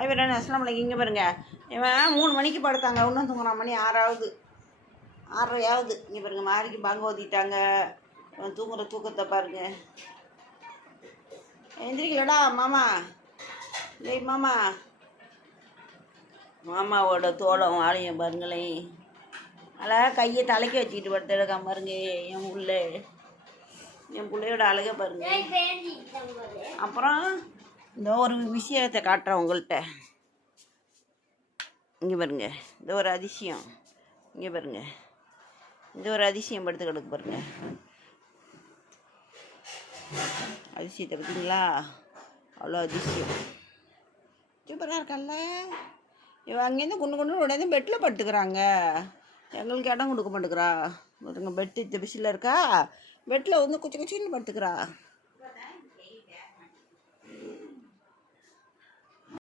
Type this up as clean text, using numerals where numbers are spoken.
ஐவரன் அஸ்லாம் வலைக்கும். இங்கே பாருங்க, இவன் 3 மணிக்கு படுத்தாங்க, இன்னும் தூங்குறான். மணி 6 6:30 இங்கே பாருங்க, மாறிக்கு பங்கு ஓதிட்டாங்க. இவன் தூங்குற தூக்கத்தை பாருங்க. எந்திரிக்கலடா மாமா. டேய் மாமா, மாமாவோட தோளம் வாழையும் பாருங்களேன். அழகா கையை தலைக்க வச்சுக்கிட்டு படுத்துருக்கான் பாருங்க. என் பிள்ளையோட அழகை பாருங்க. அப்புறம் இந்த ஒரு விஷயத்தை காட்டுறேன் உங்கள்கிட்ட. இங்கே பாருங்க, இந்த ஒரு அதிசயம். இங்கே பாருங்க, இந்த ஒரு அதிசயம் படுத்து கிடக்கு பாருங்க. அதிசயத்தை பார்த்தீங்களா? அவ்வளோ அதிசயம். சூப்பராக இருக்கல்ல. இவன் அங்கேருந்து கொண்டு உடனே பெட்டில் படுத்துக்கிறாங்க. எங்களுக்கு இடம் கொடுக்க மாட்டேங்கிறா. பாருங்க, பெட்டு இந்த பிசில் இருக்கா, பெட்டில் வந்து குச்சி குச்சின்னு படுத்துக்கிறா.